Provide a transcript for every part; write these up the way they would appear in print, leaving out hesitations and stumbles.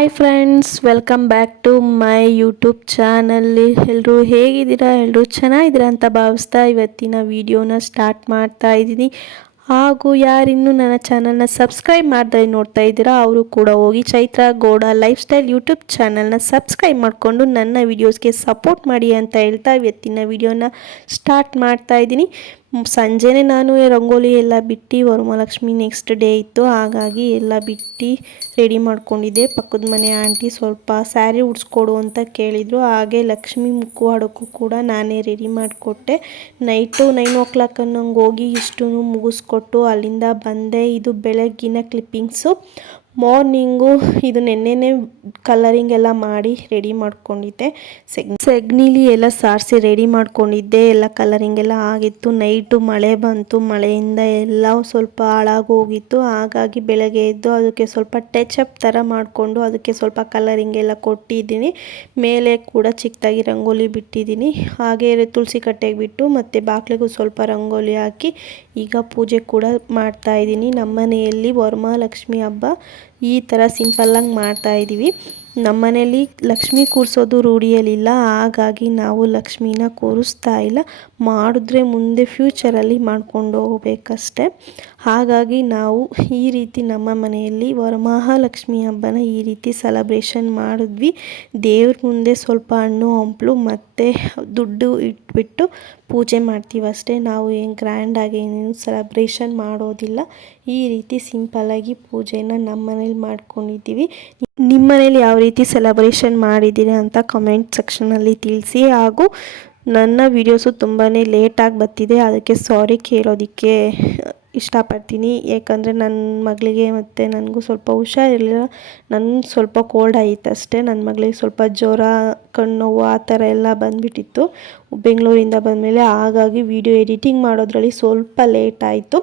Hi friends, welcome back to my YouTube channel. ಎಲ್ಲರೂ ಹೇಗಿದ್ದೀರಾ? ಎಲ್ಲರೂ ಚೆನ್ನಾಗಿದ್ದೀರಾ ಅಂತ ಭಾವಿಸ್ತಾ ಇವತ್ತಿನ ವಿಡಿಯೋನ ಸ್ಟಾರ್ಟ್ ಮಾಡ್ತಾ ಇದ್ದೀನಿ. ಹಾಗೂ ಯಾರಿನ್ನೂ ನನ್ನ ಚಾನಲ್ನ ಸಬ್ಸ್ಕ್ರೈಬ್ ಮಾಡ್ದೆ ನೋಡ್ತಾ ಇದ್ದೀರಾ ಅವರು ಕೂಡ ಹೋಗಿ Chaitra Gowda life style YouTube ಚಾನಲ್ನ ಸಬ್ಸ್ಕ್ರೈಬ್ ಮಾಡಿಕೊಂಡು ನನ್ನ ವಿಡಿಯೋಸ್ಗೆ ಸಪೋರ್ಟ್ ಮಾಡಿ ಅಂತ ಹೇಳ್ತಾ ಇವತ್ತಿನ ವಿಡಿಯೋನ ಸ್ಟಾರ್ಟ್ ಮಾಡ್ತಾ ಇದ್ದೀನಿ. ಸಂಜೆನೇ ನಾನು ರಂಗೋಲಿ ಎಲ್ಲ ಬಿಟ್ಟು ವರಮಹಾಲಕ್ಷ್ಮಿ ನೆಕ್ಸ್ಟ್ ಡೇ ಇತ್ತು, ಹಾಗಾಗಿ ಎಲ್ಲ ಬಿಟ್ಟು ರೆಡಿ ಮಾಡ್ಕೊಂಡಿದ್ದೆ. ಪಕ್ಕದ ಮನೆ ಆಂಟಿ ಸ್ವಲ್ಪ ಸ್ಯಾರಿ ಉಡ್ಸ್ಕೊಡು ಅಂತ ಕೇಳಿದರು. ಹಾಗೆ ಲಕ್ಷ್ಮಿ ಮುಖವಾಡೋಕ್ಕೂ ಕೂಡ ನಾನೇ ರೆಡಿ ಮಾಡಿಕೊಟ್ಟೆ. ನೈಟು 9 o'clock ನಂಗೆ ಹೋಗಿ ಇಷ್ಟು ಮುಗಿಸ್ಕೊಟ್ಟು ಅಲ್ಲಿಂದ ಬಂದೆ. ಇದು ಬೆಳಗ್ಗಿನ ಕ್ಲಿಪ್ಪಿಂಗ್ಸು. ಮಾರ್ನಿಂಗು ಇದು ನೆನ್ನೆನೇ ಕಲರಿಂಗ್ ಎಲ್ಲ ಮಾಡಿ ರೆಡಿ ಮಾಡ್ಕೊಂಡಿದ್ದೆ. ಸೆಗ್ನಿಲಿ ಎಲ್ಲ ಸಾರಿಸಿ ರೆಡಿ ಮಾಡ್ಕೊಂಡಿದ್ದೆ. ಎಲ್ಲ ಕಲರಿಂಗ್ ಎಲ್ಲ ಆಗಿತ್ತು. ನೈಟು ಮಳೆ ಬಂತು, ಮಳೆಯಿಂದ ಎಲ್ಲ ಸ್ವಲ್ಪ ಹಾಳಾಗೋಗಿತ್ತು. ಹಾಗಾಗಿ ಬೆಳಗ್ಗೆ ಎದ್ದು ಅದಕ್ಕೆ ಸ್ವಲ್ಪ ಟಚಪ್ ಥರ ಮಾಡಿಕೊಂಡು ಅದಕ್ಕೆ ಸ್ವಲ್ಪ ಕಲರಿಂಗ್ ಎಲ್ಲ ಕೊಟ್ಟಿದ್ದೀನಿ. ಮೇಲೆ ಕೂಡ ಚಿಕ್ಕದಾಗಿ ರಂಗೋಲಿ ಬಿಟ್ಟಿದ್ದೀನಿ. ಹಾಗೆ ತುಳಸಿ ಕಟ್ಟೆಗೆ ಬಿಟ್ಟು ಮತ್ತು ಬಾಗಿಲಿಗೂ ಸ್ವಲ್ಪ ರಂಗೋಲಿ ಹಾಕಿ ಈಗ ಪೂಜೆ ಕೂಡ ಮಾಡ್ತಾ ಇದ್ದೀನಿ. ನಮ್ಮ ಮನೆಯಲ್ಲಿ ವರಮಹಾಲಕ್ಷ್ಮಿ ಹಬ್ಬ ಈ ಥರ ಸಿಂಪಲ್ಲಾಗಿ ಮಾಡ್ತಾ ಇದ್ದೀವಿ. ನಮ್ಮ ಮನೇಲಿ ಲಕ್ಷ್ಮಿ ಕೂರಿಸೋದು ರೂಢಿಯಲ್ಲಿಲ್ಲ, ಹಾಗಾಗಿ ನಾವು ಲಕ್ಷ್ಮಿನ ಕೂರಿಸ್ತಾ ಇಲ್ಲ. ಮಾಡಿದ್ರೆ ಮುಂದೆ ಫ್ಯೂಚರಲ್ಲಿ ಮಾಡ್ಕೊಂಡು ಹೋಗ್ಬೇಕಷ್ಟೆ. ಹಾಗಾಗಿ ನಾವು ಈ ರೀತಿ ನಮ್ಮ ಮನೆಯಲ್ಲಿ ವರಮಹಾಲಕ್ಷ್ಮಿ ಹಬ್ಬನ ಈ ರೀತಿ ಸೆಲೆಬ್ರೇಷನ್ ಮಾಡಿದ್ವಿ. ದೇವ್ರ ಮುಂದೆ ಸ್ವಲ್ಪ ಹಣ್ಣು ಹಂಪಲು ಮತ್ತು ದುಡ್ಡು ಇಟ್ಬಿಟ್ಟು ಪೂಜೆ ಮಾಡ್ತೀವಿ ಅಷ್ಟೇ. ನಾವು ಏನು ಗ್ರ್ಯಾಂಡಾಗಿ ಏನೇನು ಸೆಲೆಬ್ರೇಷನ್ ಮಾಡೋದಿಲ್ಲ. ಈ ರೀತಿ ಸಿಂಪಲ್ಲಾಗಿ ಪೂಜೆನ ನಮ್ಮ ಮನೇಲಿ ಮಾಡ್ಕೊಂಡಿದ್ದೀವಿ. ನಿಮ್ಮ ಮನೇಲಿ ಯಾವ ರೀತಿ ಸೆಲೆಬ್ರೇಷನ್ ಮಾಡಿದ್ದೀರಿ ಅಂತ ಕಮೆಂಟ್ ಸೆಕ್ಷನಲ್ಲಿ ತಿಳಿಸಿ. ಹಾಗೂ ನನ್ನ ವೀಡಿಯೋಸು ತುಂಬಾ ಲೇಟಾಗಿ ಬರ್ತಿದೆ, ಅದಕ್ಕೆ ಸಾರಿ ಕೇಳೋದಕ್ಕೆ ಇಷ್ಟಪಡ್ತೀನಿ. ಯಾಕಂದರೆ ನನ್ನ ಮಗಳಿಗೆ ಮತ್ತು ನನಗೂ ಸ್ವಲ್ಪ ಹುಷಾರಿರಲಿಲ್ಲ. ನನಗೆ ಸ್ವಲ್ಪ ಕೋಲ್ಡ್ ಆಯಿತು ಅಷ್ಟೇ. ನನ್ನ ಮಗಳಿಗೆ ಸ್ವಲ್ಪ ಜ್ವರ, ಕಣ್ಣು ಆ ಥರ ಎಲ್ಲ ಬಂದುಬಿಟ್ಟಿತ್ತು ಬೆಂಗಳೂರಿಂದ ಬಂದಮೇಲೆ. ಹಾಗಾಗಿ ವಿಡಿಯೋ ಎಡಿಟಿಂಗ್ ಮಾಡೋದ್ರಲ್ಲಿ ಸ್ವಲ್ಪ ಲೇಟ್ ಆಯಿತು,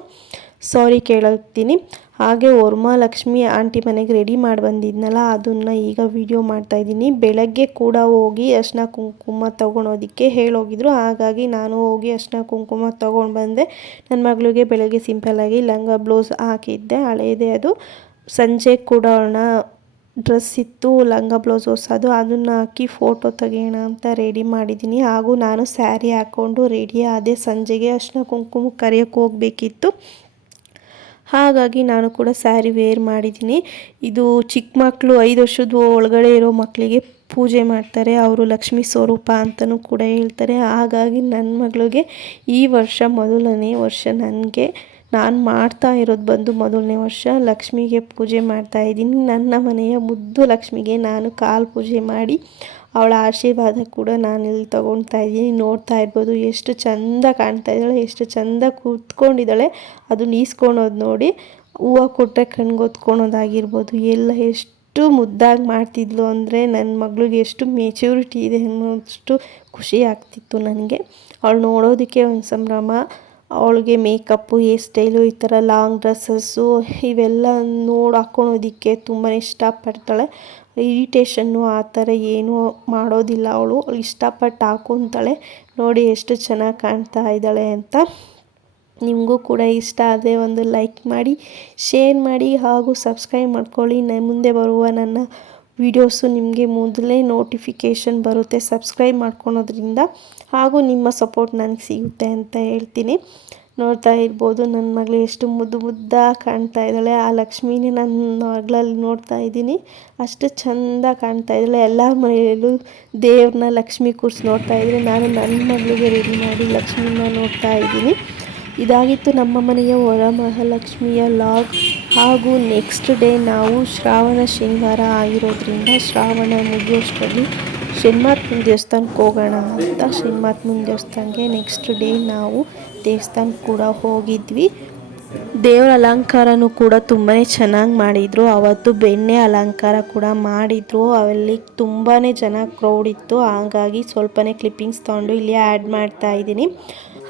ಸಾರಿ ಕೇಳ್ತೀನಿ. ಹಾಗೆ ವರಮಹಾಲಕ್ಷ್ಮಿ ಆಂಟಿ ಮನೆಗೆ ರೆಡಿ ಮಾಡಿ ಬಂದಿದ್ನಲ್ಲ, ಅದನ್ನು ಈಗ ವಿಡಿಯೋ ಮಾಡ್ತಾಯಿದ್ದೀನಿ. ಬೆಳಗ್ಗೆ ಕೂಡ ಹೋಗಿ ಅರಿಶಿನ ಕುಂಕುಮ ತೊಗೊಳೋದಕ್ಕೆ ಹೇಳೋಗಿದ್ರು, ಹಾಗಾಗಿ ನಾನು ಹೋಗಿ ಅರಿಶಿನ ಕುಂಕುಮ ತೊಗೊಂಡು ಬಂದೆ. ನನ್ನ ಮಗಳಿಗೆ ಬೆಳಗ್ಗೆ ಸಿಂಪಲ್ಲಾಗಿ ಲಂಗ ಬ್ಲೌಸ್ ಹಾಕಿದ್ದೆ, ಹಳೇದೇ ಅದು. ಸಂಜೆ ಕೂಡ ಡ್ರೆಸ್ ಇತ್ತು, ಲಂಗ ಬ್ಲೌಸ್ ಹೊಸದು, ಅದನ್ನು ಹಾಕಿ ಫೋಟೋ ತೆಗೆಯೋಣ ಅಂತ ರೆಡಿ ಮಾಡಿದ್ದೀನಿ. ಹಾಗೂ ನಾನು ಸ್ಯಾರಿ ಹಾಕ್ಕೊಂಡು ರೆಡಿ ಆದೆ. ಸಂಜೆಗೆ ಅರಿಶಿನ ಕುಂಕುಮ ಕರೆಯೋಕ್ಕೆ ಹೋಗಬೇಕಿತ್ತು, ಹಾಗಾಗಿ ನಾನು ಕೂಡ ಸ್ಯಾರಿ ವೇರ್ ಮಾಡಿದ್ದೀನಿ. ಇದು ಚಿಕ್ಕ ಮಕ್ಕಳು 5 ವರ್ಷದ ಒಳಗಡೆ ಇರೋ ಮಕ್ಕಳಿಗೆ ಪೂಜೆ ಮಾಡ್ತಾರೆ, ಅವರು ಲಕ್ಷ್ಮೀ ಸ್ವರೂಪ ಅಂತಲೂ ಕೂಡ ಹೇಳ್ತಾರೆ. ಹಾಗಾಗಿ ನನ್ನ ಮಗಳಿಗೆ ಈ ವರ್ಷ ಮೊದಲನೇ ವರ್ಷ ನಾನು ಮಾಡ್ತಾ ಇರೋದು ಬಂದು ಮೊದಲನೇ ವರ್ಷ ಲಕ್ಷ್ಮಿಗೆ ಪೂಜೆ ಮಾಡ್ತಾಯಿದ್ದೀನಿ. ನನ್ನ ಮನೆಯ ಮುದ್ದು ಲಕ್ಷ್ಮಿಗೆ ನಾನು ಕಾಲು ಪೂಜೆ ಮಾಡಿ ಅವಳ ಆಶೀರ್ವಾದ ಕೂಡ ನಾನಿಲ್ಲಿ ತೊಗೊಳ್ತಾ ಇದ್ದೀನಿ. ನೋಡ್ತಾ ಇರ್ಬೋದು ಎಷ್ಟು ಚೆಂದ ಕಾಣ್ತಾ ಇದ್ದಾಳೆ, ಎಷ್ಟು ಚೆಂದ ಕೂತ್ಕೊಂಡಿದ್ದಾಳೆ. ಅದು ಈಸ್ಕೊಳೋದು ನೋಡಿ, ಹೂವು ಕೊಟ್ಟರೆ ಕಣ್ಗೊತ್ಕೊಳೋದಾಗಿರ್ಬೋದು, ಎಲ್ಲ ಎಷ್ಟು ಮುದ್ದಾಗಿ ಮಾಡ್ತಿದ್ಲು ಅಂದರೆ ನನ್ನ ಮಗಳಿಗೆ ಎಷ್ಟು ಮೆಚ್ಯೂರಿಟಿ ಇದೆ ಅನ್ನೋಷ್ಟು ಖುಷಿ ಆಗ್ತಿತ್ತು ನನಗೆ. ಅವಳು ನೋಡೋದಕ್ಕೆ ಒಂದು ಸಂಭ್ರಮ. ಅವಳಿಗೆ ಮೇಕಪ್ಪು, ಹೇರ್ ಸ್ಟೈಲು, ಈ ಥರ ಲಾಂಗ್ ಡ್ರೆಸ್ಸಸ್ಸು ಇವೆಲ್ಲ ಹಾಕ್ಕೊಳೋದಕ್ಕೆ ತುಂಬಾ ಇಷ್ಟಪಡ್ತಾಳೆ. ಇರಿಟೇಷನ್ನು ಆ ಥರ ಏನೂ ಮಾಡೋದಿಲ್ಲ. ಅವಳು ಇಷ್ಟಪಟ್ಟು ಹಾಕ್ಕೊತಾಳೆ. ನೋಡಿ ಎಷ್ಟು ಚೆನ್ನಾಗಿ ಕಾಣ್ತಾ ಇದ್ದಾಳೆ ಅಂತ. ನಿಮಗೂ ಕೂಡ ಇಷ್ಟ ಆದರೆ ಒಂದು ಲೈಕ್ ಮಾಡಿ, ಶೇರ್ ಮಾಡಿ ಹಾಗೂ ಸಬ್ಸ್ಕ್ರೈಬ್ ಮಾಡ್ಕೊಳ್ಳಿ. ಮುಂದೆ ಬರುವ ನನ್ನ ವಿಡಿಯೋಸು ನಿಮಗೆ ಮೊದಲೇ ನೋಟಿಫಿಕೇಷನ್ ಬರುತ್ತೆ ಸಬ್ಸ್ಕ್ರೈಬ್ ಮಾಡ್ಕೊಳೋದ್ರಿಂದ. ಹಾಗೂ ನಿಮ್ಮ ಸಪೋರ್ಟ್ ನನಗೆ ಸಿಗುತ್ತೆ ಅಂತ ಹೇಳ್ತೀನಿ. ನೋಡ್ತಾ ಇರ್ಬೋದು ನನ್ನ ಮಗಳು ಎಷ್ಟು ಮುದ್ದಾಗಿ ಕಾಣ್ತಾ ಇದ್ದಾಳೆ. ಆ ಲಕ್ಷ್ಮೀನೇ ನನ್ನ ಮಗಳಲ್ಲಿ ನೋಡ್ತಾ ಇದ್ದೀನಿ, ಅಷ್ಟು ಚೆಂದ ಕಾಣ್ತಾ ಇದ್ದಾಳೆ. ಎಲ್ಲರ ಮನೆಯಲ್ಲೂ ದೇವ್ರನ್ನ ಲಕ್ಷ್ಮಿ ಕೂರಿಸಿ ನೋಡ್ತಾ ಇದ್ದರೆ, ನಾನು ನನ್ನ ಮಗಳಿಗೆ ರೆಡಿ ಮಾಡಿ ಲಕ್ಷ್ಮಿನ ನೋಡ್ತಾ ಇದ್ದೀನಿ. ಇದಾಗಿತ್ತು ನಮ್ಮ ಮನೆಯ ವರಮಹಾಲಕ್ಷ್ಮಿಯ ಲಾಗ್. ಹಾಗೂ ನೆಕ್ಸ್ಟ್ ಡೇ ನಾವು ಶ್ರಾವಣ ಶನಿವಾರ ಆಗಿರೋದ್ರಿಂದ ಶ್ರಾವಣ ಮುಗಿಯೋಷ್ಟರಲ್ಲಿ ಶನಿಮಾತ್ಮನ ದೇವಸ್ಥಾನಕ್ಕೆ ಹೋಗೋಣ ಅಂತ ಶನಿಮಾತ್ಮನ ದೇವಸ್ಥಾನಕ್ಕೆ ನೆಕ್ಸ್ಟ್ ಡೇ ನಾವು ದೇವಸ್ಥಾನಕ್ಕೆ ಕೂಡ ಹೋಗಿದ್ವಿ. ದೇವರ ಅಲಂಕಾರನೂ ಕೂಡ ತುಂಬಾ ಚೆನ್ನಾಗಿ ಮಾಡಿದರು. ಅವತ್ತು ಬೆಣ್ಣೆ ಅಲಂಕಾರ ಕೂಡ ಮಾಡಿದರು. ಅಲ್ಲಿ ತುಂಬಾ ಜನ ಕ್ರೌಡ್ ಇತ್ತು, ಹಾಗಾಗಿ ಸ್ವಲ್ಪನೇ ಕ್ಲಿಪ್ಪಿಂಗ್ಸ್ ತೊಗೊಂಡು ಇಲ್ಲಿ ಆ್ಯಡ್ ಮಾಡ್ತಾ ಇದ್ದೀನಿ.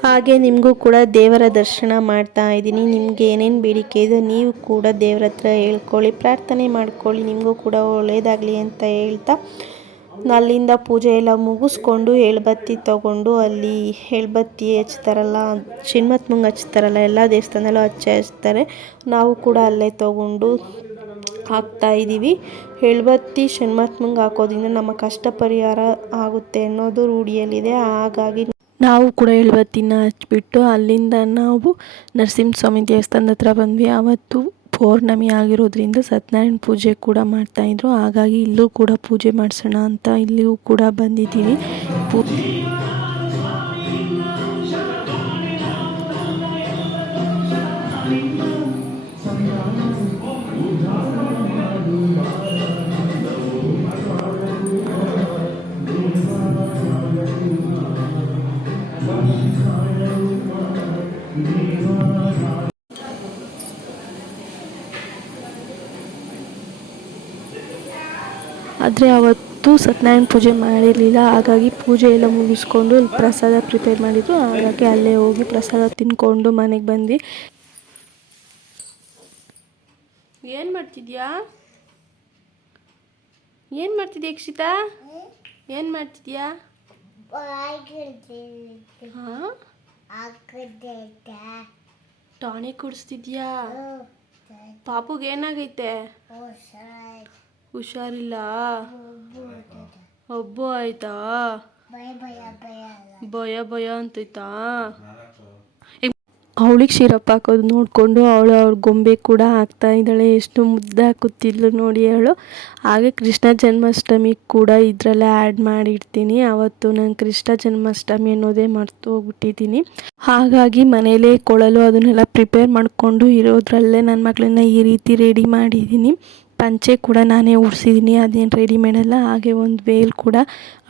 ಹಾಗೆ ನಿಮಗೂ ಕೂಡ ದೇವರ ದರ್ಶನ ಮಾಡ್ತಾ ಇದ್ದೀನಿ. ನಿಮ್ಗೆ ಏನೇನು ಬೇಡಿಕೆ ಇದೆ ನೀವು ಕೂಡ ದೇವ್ರ ಹತ್ರ ಹೇಳ್ಕೊಳ್ಳಿ, ಪ್ರಾರ್ಥನೆ ಮಾಡ್ಕೊಳ್ಳಿ, ನಿಮಗೂ ಕೂಡ ಒಳ್ಳೆಯದಾಗಲಿ ಅಂತ ಹೇಳ್ತಾ ಅಲ್ಲಿಂದ ಪೂಜೆ ಎಲ್ಲ ಮುಗಿಸ್ಕೊಂಡು ಎಳ್ಬತ್ತಿ ತೊಗೊಂಡು, ಅಲ್ಲಿ ಎಳ್ಬತ್ತಿ ಹಚ್ತಾರಲ್ಲ, ಶನಿಮಹಾತ್ಮಂಗೆ ಹಚ್ತಾರಲ್ಲ, ಎಲ್ಲ ದೇವಸ್ಥಾನದಲ್ಲೂ ಹಚ್ತಾರೆ. ನಾವು ಕೂಡ ಅಲ್ಲೇ ತೊಗೊಂಡು ಹಾಕ್ತಾ ಇದ್ದೀವಿ. ಎಳ್ಬತ್ತಿ ಶಣ್ಮಹಾತ್ಮಂಗೆ ಹಾಕೋದ್ರಿಂದ ನಮ್ಮ ಕಷ್ಟ ಪರಿಹಾರ ಆಗುತ್ತೆ ಅನ್ನೋದು ರೂಢಿಯಲ್ಲಿದೆ. ಹಾಗಾಗಿ ನಾವು ಕೂಡ ಎಳ್ಬತ್ತಿನ ಹಚ್ಬಿಟ್ಟು ಅಲ್ಲಿಂದ ನಾವು ನರಸಿಂಹಸ್ವಾಮಿ ದೇವಸ್ಥಾನದ ಹತ್ರ ಬಂದ್ವಿ. ಆವತ್ತು ಪೌರ್ಣಮಿ ಆಗಿರೋದ್ರಿಂದ ಸತ್ಯನಾರಾಯಣ ಪೂಜೆ ಕೂಡ ಮಾಡ್ತಾಯಿದ್ರು. ಹಾಗಾಗಿ ಇಲ್ಲೂ ಕೂಡ ಪೂಜೆ ಮಾಡಿಸೋಣ ಅಂತ ಇಲ್ಲಿಯೂ ಕೂಡ ಬಂದಿದ್ದೀವಿ. ಆದರೆ ಅವತ್ತು ಸತ್ಯನಾರಾಯಣ ಪೂಜೆ ಮಾಡಿರಲಿಲ್ಲ. ಹಾಗಾಗಿ ಪೂಜೆ ಎಲ್ಲ ಮುಗಿಸ್ಕೊಂಡು ಅಲ್ಲಿ ಪ್ರಸಾದ ಪ್ರಿಪೇರ್ ಮಾಡಿದ್ರು. ಹಾಗಾಗಿ ಅಲ್ಲೇ ಹೋಗಿ ಪ್ರಸಾದ ತಿನ್ಕೊಂಡು ಮನೆಗೆ ಬಂದ್ವಿ. ಏನು ಮಾಡ್ತಿದ್ಯಾ ಅಕ್ಷಿತಾ? ಏನು ಮಾಡ್ತಿದ್ಯಾ? ಟಾನಿಕ್ ಕುಡಿಸ್ತಿದ್ಯಾ? ಪಾಪುಗೆ ಏನಾಗೈತೆ? ಹುಷಾರಿಲ್ಲ? ಹಬ್ಬ ಆಯ್ತಾ? ಭಯ ಅಂತೈತಾ? ಅವಳಿಗೆ ಶಿರಪ್ ಹಾಕೋದು ನೋಡಿಕೊಂಡು ಅವಳ ಗೊಂಬೆ ಕೂಡ ಹಾಕ್ತಾ ಇದ್ದಾಳೆ. ಎಷ್ಟು ಮುದ್ದಾಗಿ ಕೂತಿದ್ಲು ನೋಡಿ ಅವಳು. ಹಾಗೆ ಕೃಷ್ಣ ಜನ್ಮಾಷ್ಟಮಿ ಕೂಡ ಇದರಲ್ಲೇ ಆ್ಯಡ್ ಮಾಡಿರ್ತೀನಿ. ಅವತ್ತು ನಾನು ಕೃಷ್ಣ ಜನ್ಮಾಷ್ಟಮಿ ಅನ್ನೋದೇ ಮರ್ತು ಹೋಗ್ಬಿಟ್ಟಿದ್ದೀನಿ. ಹಾಗಾಗಿ ಮನೇಲೇ ಕೊಳಲು ಅದನ್ನೆಲ್ಲ ಪ್ರಿಪೇರ್ ಮಾಡಿಕೊಂಡು ಇರೋದ್ರಲ್ಲೇ ನನ್ನ ಮಗಳನ್ನ ಈ ರೀತಿ ರೆಡಿ ಮಾಡಿದ್ದೀನಿ. ಪಂಚೆ ಕೂಡ ನಾನೇ ಉಡ್ಸಿದ್ದೀನಿ, ಅದೇನು ರೆಡಿಮೇಡ್ ಅಲ್ಲ. ಹಾಗೆ ಒಂದು ವೇಲ್ ಕೂಡ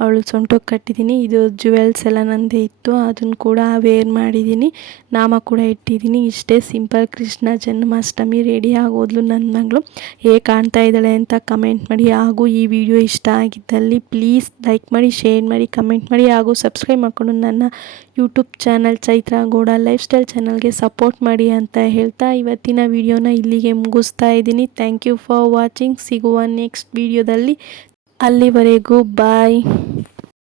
ಅವಳು ಸೊಂಟಕ್ಕೆ ಕಟ್ಟಿದ್ದೀನಿ. ಇದು ಜುವೆಲ್ಸ್ ಎಲ್ಲ ನನ್ನದೇ ಇತ್ತು, ಅದನ್ನು ಕೂಡ ವೇರ್ ಮಾಡಿದ್ದೀನಿ. ನಾಮ ಕೂಡ ಇಟ್ಟಿದ್ದೀನಿ. ಇಷ್ಟೇ ಸಿಂಪಲ್ ಕೃಷ್ಣ ಜನ್ಮಾಷ್ಟಮಿ. ರೆಡಿ ಆಗೋದ್ಲು ನನ್ನ ಮಗಳು. ಹೇಗೆ ಕಾಣ್ತಾ ಇದ್ದಾಳೆ ಅಂತ ಕಮೆಂಟ್ ಮಾಡಿ. ಹಾಗೂ ಈ ವಿಡಿಯೋ ಇಷ್ಟ ಆಗಿದ್ದಲ್ಲಿ ಪ್ಲೀಸ್ ಲೈಕ್ ಮಾಡಿ, ಶೇರ್ ಮಾಡಿ, ಕಮೆಂಟ್ ಮಾಡಿ ಹಾಗೂ ಸಬ್ಸ್ಕ್ರೈಬ್ ಮಾಡಿಕೊಂಡು ನನ್ನ YouTube channel Chaitra Gowda life style ಚಾನಲ್ಗೆ ಸಪೋರ್ಟ್ ಮಾಡಿ ಅಂತ ಹೇಳ್ತಾ ಇವತ್ತಿನ ವಿಡಿಯೋನ ಇಲ್ಲಿಗೆ ಮುಗಿಸ್ತಾ ಇದ್ದೀನಿ. Thank you for watching. ಸಿಗುವ ನೆಕ್ಸ್ಟ್ ವಿಡಿಯೋದಲ್ಲಿ. ಅಲ್ಲಿವರೆಗೂ ಬಾಯ್.